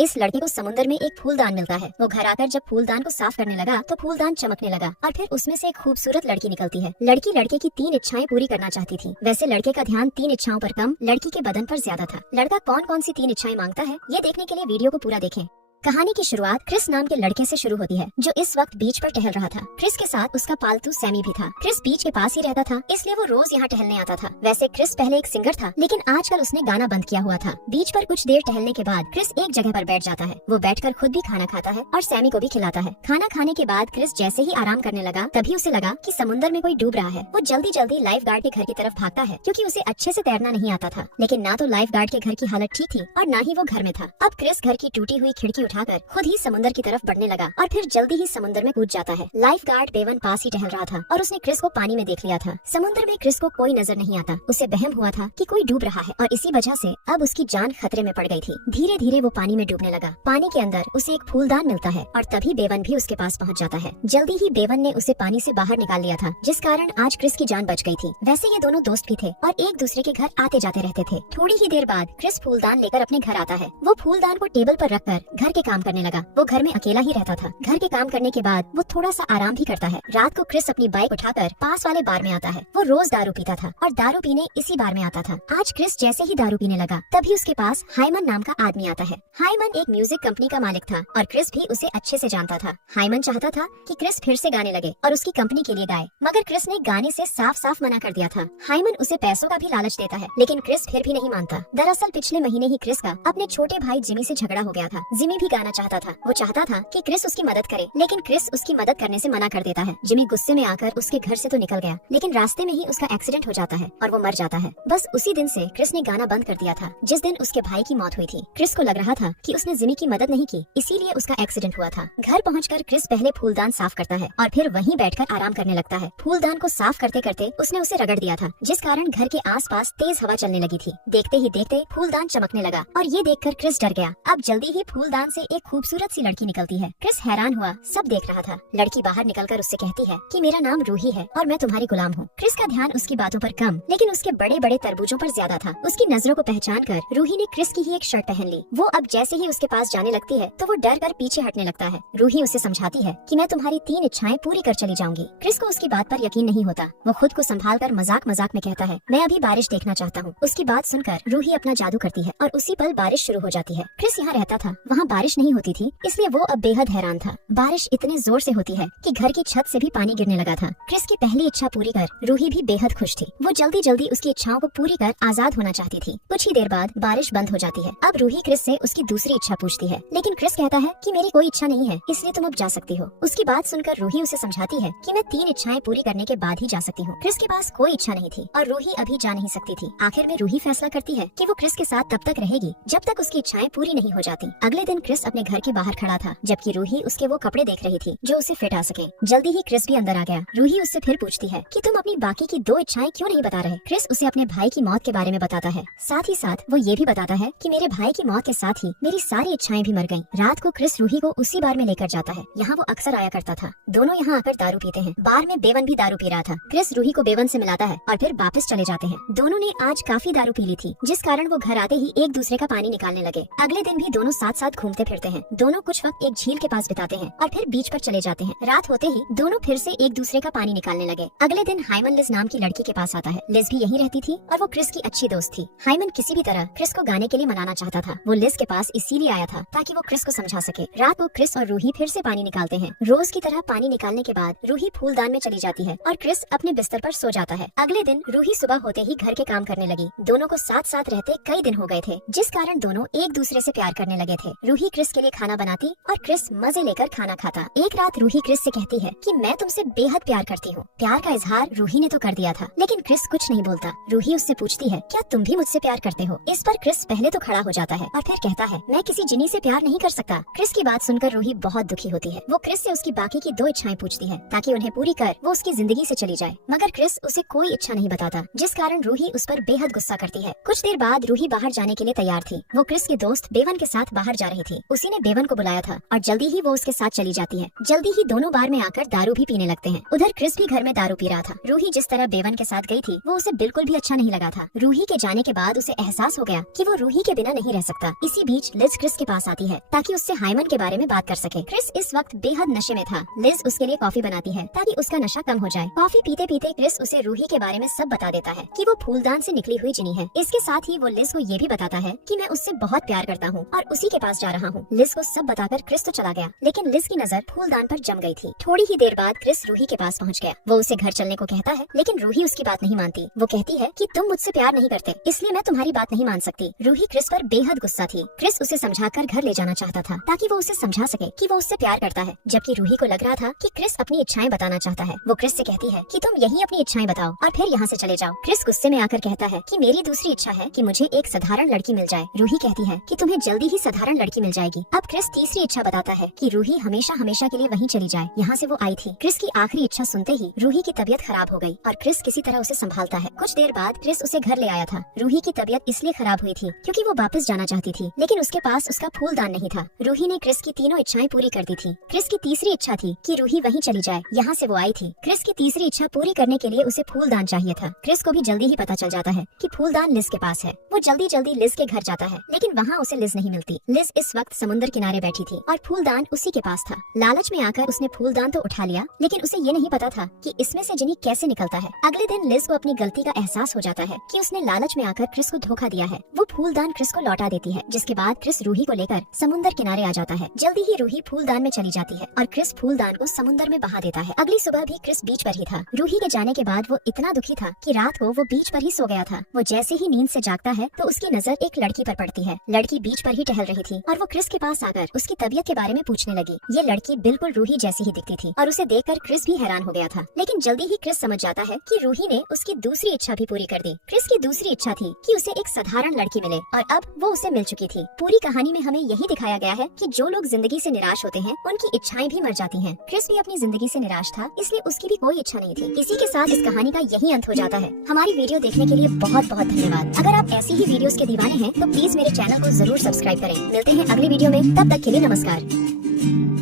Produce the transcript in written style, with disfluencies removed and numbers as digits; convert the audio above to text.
इस लड़के को समुद्र में एक फूलदान मिलता है। वो घर आकर जब फूलदान को साफ करने लगा तो फूलदान चमकने लगा और फिर उसमें से एक खूबसूरत लड़की निकलती है। लड़की लड़के की 3 इच्छाएं पूरी करना चाहती थी। वैसे लड़के का ध्यान 3 इच्छाओं पर कम, लड़की के बदन पर ज्यादा था। लड़का कौन कौन सी 3 इच्छाएं मांगता है, ये देखने के लिए वीडियो को पूरा देखें। कहानी की शुरुआत क्रिस नाम के लड़के से शुरू होती है, जो इस वक्त बीच पर टहल रहा था। क्रिस के साथ उसका पालतू सैमी भी था। क्रिस बीच के पास ही रहता था, इसलिए वो रोज यहाँ टहलने आता था। वैसे क्रिस पहले एक सिंगर था, लेकिन आजकल उसने गाना बंद किया हुआ था। बीच पर कुछ देर टहलने के बाद क्रिस एक जगह पर बैठ जाता है। वो बैठकर खुद भी खाना खाता है और सैमी को भी खिलाता है। खाना खाने के बाद क्रिस जैसे ही आराम करने लगा, तभी उसे लगा कि समुद्र में कोई डूब रहा है। वो जल्दी जल्दी लाइफ गार्ड के घर की तरफ भागता है, क्योंकि उसे अच्छे से तैरना नहीं आता था। लेकिन ना तो लाइफ गार्ड के घर की हालत ठीक थी और ना ही वो घर में था। अब क्रिस घर की टूटी हुई खिड़की उठाकर खुद ही समुद्र की तरफ बढ़ने लगा और फिर जल्दी ही समुद्र में कूद जाता है। लाइफ गार्ड बेवन पास ही टहल रहा था और उसने क्रिस को पानी में देख लिया था। समुद्र में क्रिस को कोई नजर नहीं आता। उसे वहम हुआ था कि कोई डूब रहा है और इसी वजह से अब उसकी जान खतरे में पड़ गई थी। धीरे धीरे वो पानी में डूबने लगा। पानी के अंदर उसे एक फूलदान मिलता है और तभी बेवन भी उसके पास पहुंच जाता है। जल्दी ही बेवन ने उसे पानी से बाहर निकाल लिया था, जिस कारण आज क्रिस की जान बच गई थी। वैसे ये दोनों दोस्त भी थे और एक दूसरे के घर आते जाते रहते थे। थोड़ी ही देर बाद क्रिस फूलदान लेकर अपने घर आता है। वो फूलदान को टेबल पर रखकर घर के काम करने लगा। वो घर में अकेला ही रहता था। घर के काम करने के बाद वो थोड़ा सा आराम भी करता है। रात को क्रिस अपनी बाइक उठाकर पास वाले बार में आता है। वो रोज दारू पीता था और दारू पीने इसी बार में आता था। आज क्रिस जैसे ही दारू पीने लगा, तभी उसके पास हाइमन नाम का आदमी आता है। हाइमन एक म्यूजिक कंपनी का मालिक था और क्रिस भी उसे अच्छे से जानता था। हाइमन चाहता था कि क्रिस फिर से गाने लगे और उसकी कंपनी के लिए गाए, मगर क्रिस ने गाने से साफ साफ मना कर दिया था। हाइमन उसे पैसों का भी लालच देता है, लेकिन क्रिस फिर भी नहीं मानता। दरअसल पिछले महीने ही क्रिस का अपने छोटे भाई जिमी से झगड़ा हो गया था। जिमी भी गाना चाहता था। वो चाहता था कि क्रिस उसकी मदद करे, लेकिन क्रिस उसकी मदद करने से मना कर देता है। जिमी गुस्से में आकर उसके घर से तो निकल गया, लेकिन रास्ते में ही उसका एक्सीडेंट हो जाता है और वो मर जाता है। बस उसी दिन से क्रिस ने गाना बंद कर दिया था, जिस दिन उसके भाई की मौत हुई थी। क्रिस को लग रहा था कि उसने जिमी की मदद नहीं की, इसीलिए उसका एक्सीडेंट हुआ था। घर पहुंचकर क्रिस पहले फूलदान साफ करता है और फिर वहीं बैठकर आराम करने लगता है। फूलदान को साफ करते करते उसने उसे रगड़ दिया था, जिस कारण घर के आसपास तेज हवा चलने लगी थी। देखते ही देखते फूलदान चमकने लगा और ये देखकर क्रिस डर गया। अब जल्दी ही फूलदान से एक खूबसूरत सी लड़की निकलती है। क्रिस हैरान हुआ, सब देख रहा था। लड़की बाहर निकलकर उससे कहती है कि मेरा नाम रूही है और मैं तुम्हारी गुलाम हूँ। क्रिस का ध्यान उसकी बातों पर कम, लेकिन उसके बड़े बड़े तरबूजों पर ज्यादा था। उसकी नजरों को पहचान कर रूही ने क्रिस की ही एक शर्ट पहन ली। वो अब जैसे ही उसके पास जाने लगती है तो वो डर कर पीछे हटने लगता है। रूही उसे समझाती है कि मैं तुम्हारी 3 इच्छाएं पूरी कर चली जाऊंगी। क्रिस को उसकी बात पर यकीन नहीं होता। वो खुद को संभाल कर मजाक मजाक में कहता है, मैं अभी बारिश देखना चाहता हूँ। उसकी बात सुनकर रूही अपना जादू करती है और उसी पल बारिश शुरू हो जाती है। क्रिस यहाँ रहता था, वहाँ बारिश नहीं होती थी, इसलिए वो अब बेहद हैरान था। बारिश इतने जोर से होती है कि घर की छत से भी पानी गिरने लगा था। क्रिस की पहली इच्छा पूरी कर रूही भी बेहद खुश थी। वो जल्दी जल्दी उसकी इच्छाओं को पूरी कर आजाद होना चाहती थी। कुछ ही देर बाद बारिश बंद हो जाती है। अब रूही क्रिस से उसकी दूसरी इच्छा पूछती है, लेकिन क्रिस कहता है कि मेरी कोई इच्छा नहीं है, इसलिए तुम अब जा सकती हो। उसकी बात सुनकर रूही उसे समझाती है कि मैं 3 इच्छाएं पूरी करने के बाद ही जा सकती हूँ। क्रिस के पास कोई इच्छा नहीं थी और रूही अभी जा नहीं सकती थी। आखिर में रूही फैसला करती है कि वो क्रिस के साथ तब तक रहेगी जब तक उसकी इच्छाएं पूरी नहीं हो जाती। अगले दिन क्रिस अपने घर के बाहर खड़ा था, जबकि रूही उसके वो कपड़े देख रही थी जो उसे फिट आ सके। जल्दी ही क्रिस भी अंदर आ गया। रूही उससे फिर पूछती है कि तुम अपनी बाकी की 2 इच्छाएं क्यों नहीं बता रहे। क्रिस उसे अपने भाई की मौत के बारे में बताता है। साथ ही साथ वो ये भी बताता है कि मेरे भाई की मौत के साथ ही मेरी सारी इच्छाएं भी मर गईं। रात को क्रिस रूही को उसी बार में लेकर जाता है। यहाँ वो अक्सर आया करता था। दोनों यहाँ आकर दारू पीते हैं। बार में बेवन भी दारू पी रहा था। क्रिस रूही को बेवन से मिलाता है और फिर वापस चले जाते हैं। दोनों ने आज काफी दारू पी ली थी, जिस कारण वो घर आते ही एक दूसरे का पानी निकालने लगे। अगले दिन भी दोनों साथ साथ घूमते फिरते हैं। दोनों कुछ वक्त एक झील के पास बिताते हैं और फिर बीच पर चले जाते हैं। रात होते ही दोनों फिर से एक दूसरे का पानी निकालने लगे। अगले दिन हाइमन लिज नाम की लड़की के पास आता है। लिज भी यहीं रहती थी और वो क्रिस की अच्छी दोस्त थी। हाइमन किसी भी तरह क्रिस को गाने के लिए मनाना चाहता था। वो लिज के पास इसीलिए आया था ताकि वो क्रिस को समझा सके। रात को क्रिस और रूही फिर से पानी निकालते हैं। रोज की तरह पानी निकालने के बाद रूही फूलदान में चली जाती है और क्रिस अपने बिस्तर पर सो जाता है। अगले दिन रूही सुबह होते ही घर के काम करने लगी। दोनों को साथ साथ रहते कई दिन हो गए थे, जिस कारण दोनों एक दूसरे से प्यार करने लगे थे। रूही क्रिस के लिए खाना बनाती और क्रिस मजे लेकर खाना खाता। एक रात रूही क्रिस से कहती है कि मैं तुमसे बेहद प्यार करती हूँ। प्यार का इजहार रूही ने तो कर दिया था, लेकिन क्रिस कुछ नहीं बोलता। रूही उससे पूछती है, क्या तुम भी मुझसे प्यार करते हो? इस पर क्रिस पहले तो खड़ा हो जाता है और फिर कहता है, मैं किसी जिनी से प्यार नहीं कर सकता। क्रिस की बात सुनकर रूही बहुत दुखी होती है। वो क्रिस से उसकी बाकी की 2 इच्छाएं पूछती है ताकि उन्हें पूरी कर वो उसकी जिंदगी से चली जाए, मगर क्रिस उसे कोई इच्छा नहीं बताता, जिस कारण रूही उस पर बेहद गुस्सा करती है। कुछ देर बाद रूही बाहर जाने के लिए तैयार थी। वो क्रिस के दोस्त बेवन के साथ बाहर जा रही थी। थी। उसी ने बेवन को बुलाया था और जल्दी ही वो उसके साथ चली जाती है। जल्दी ही दोनों बार में आकर दारू भी पीने लगते हैं। उधर क्रिस भी घर में दारू पी रहा था। रूही जिस तरह बेवन के साथ गई थी वो उसे बिल्कुल भी अच्छा नहीं लगा था। रूही के जाने के बाद उसे एहसास हो गया कि वो रूही के बिना नहीं रह सकता। इसी बीच लिज क्रिस के पास आती है ताकि उससे हाइमन के बारे में बात कर सके। क्रिस इस वक्त बेहद नशे में था। लिज उसके लिए कॉफी बनाती है ताकि उसका नशा कम हो जाए। कॉफी पीते पीते क्रिस उसे रूही के बारे में सब बता देता है कि वो फूलदान से निकली हुई जिनी है। इसके साथ ही वो लिज को ये भी बताता है कि मैं उससे बहुत प्यार करता हूँ और उसी के पास जा रहा हूँ। लिज को सब बताकर क्रिस तो चला गया, लेकिन लिज की नजर फूलदान पर जम गई थी। थोड़ी ही देर बाद क्रिस रूही के पास पहुँच गया। वो उसे घर चलने को कहता है, लेकिन रूही उसकी बात नहीं मानती। वो कहती है कि तुम मुझसे प्यार नहीं करते, इसलिए मैं तुम्हारी बात नहीं मान सकती। रूही क्रिस पर बेहद गुस्सा थी। क्रिस उसे समझाकर घर ले जाना चाहता था ताकि वो उसे समझा सके कि वो उससे प्यार करता है, जबकि रूही को लग रहा था कि क्रिस अपनी इच्छाएं बताना चाहता है। वो क्रिस से कहती है कि तुम यही अपनी इच्छाएं बताओ और फिर यहाँ से चले जाओ। क्रिस गुस्से में आकर कहता है कि मेरी दूसरी इच्छा है कि मुझे एक साधारण लड़की मिल जाए। रूही कहती है कि तुम्हें जल्दी ही साधारण लड़की मिल जाएगी। अब क्रिस तीसरी इच्छा बताता है कि रूही हमेशा हमेशा के लिए वहीं चली जाए, यहाँ से वो आई थी। क्रिस की आखिरी इच्छा सुनते ही रूही की तबीयत खराब हो गई और क्रिस किसी तरह उसे संभालता है। कुछ देर बाद क्रिस उसे घर ले आया था। रूही की तबीयत इसलिए खराब हुई थी क्योंकि वो वापस जाना चाहती थी, लेकिन उसके पास उसका फूलदान नहीं था। रूही ने क्रिस की तीनों इच्छाएं पूरी कर दी थी। क्रिस की तीसरी इच्छा थी कि रूही वहीं चली जाए, यहाँ से वो आई थी। क्रिस की तीसरी इच्छा पूरी करने के लिए उसे फूलदान चाहिए था। क्रिस को भी जल्दी ही पता चल जाता है कि फूलदान लिज के पास है। वो जल्दी जल्दी लिज के घर जाता है, लेकिन वहाँ उसे लिज नहीं मिलती। लिज इस वक्त समुद्र किनारे बैठी थी और फूलदान उसी के पास था। लालच में आकर उसने फूलदान तो उठा लिया, लेकिन उसे ये नहीं पता था कि इसमें से जिनी कैसे निकलता है। अगले दिन लिज को अपनी गलती का एहसास हो जाता है कि उसने लालच में आकर क्रिस को धोखा दिया है। वो फूलदान क्रिस को लौटा देती है, जिसके बाद क्रिस रूही को लेकर समुद्र किनारे आ जाता है। जल्दी ही रूही फूलदान में चली जाती है और क्रिस फूलदान को समुद्र में बहा देता है। अगली सुबह भी क्रिस बीच पर ही था। रूही के जाने के बाद वो इतना दुखी था कि रात को वो बीच पर ही सो गया था। वो जैसे ही नींद से जागता है तो उसकी नजर एक लड़की पर पड़ती है। लड़की बीच पर ही टहल रही थी और वो क्रिस के पास आकर उसकी तबीयत के बारे में पूछने लगी। ये लड़की बिल्कुल रूही जैसी ही दिखती थी और उसे देखकर क्रिस भी हैरान हो गया था। लेकिन जल्दी ही क्रिस समझ जाता है कि रूही ने उसकी दूसरी इच्छा भी पूरी कर दी। क्रिस की दूसरी इच्छा थी कि उसे एक साधारण लड़की मिले और अब वो उसे मिल चुकी थी। पूरी कहानी में हमें यही दिखाया गया है कि जो लोग जिंदगी से निराश होते हैं उनकी इच्छाएं भी मर जाती हैं। क्रिस भी अपनी जिंदगी से निराश था, इसलिए उसकी भी कोई इच्छा नहीं थी। इसी के साथ इस कहानी का यही अंत हो जाता है। हमारी वीडियो देखने के लिए बहुत बहुत धन्यवाद। अगर आप ऐसी ही वीडियोस के दीवाने हैं तो प्लीज मेरे चैनल को जरूर सब्सक्राइब करें। मिलते हैं अगली वीडियो में, तब तक के लिए नमस्कार।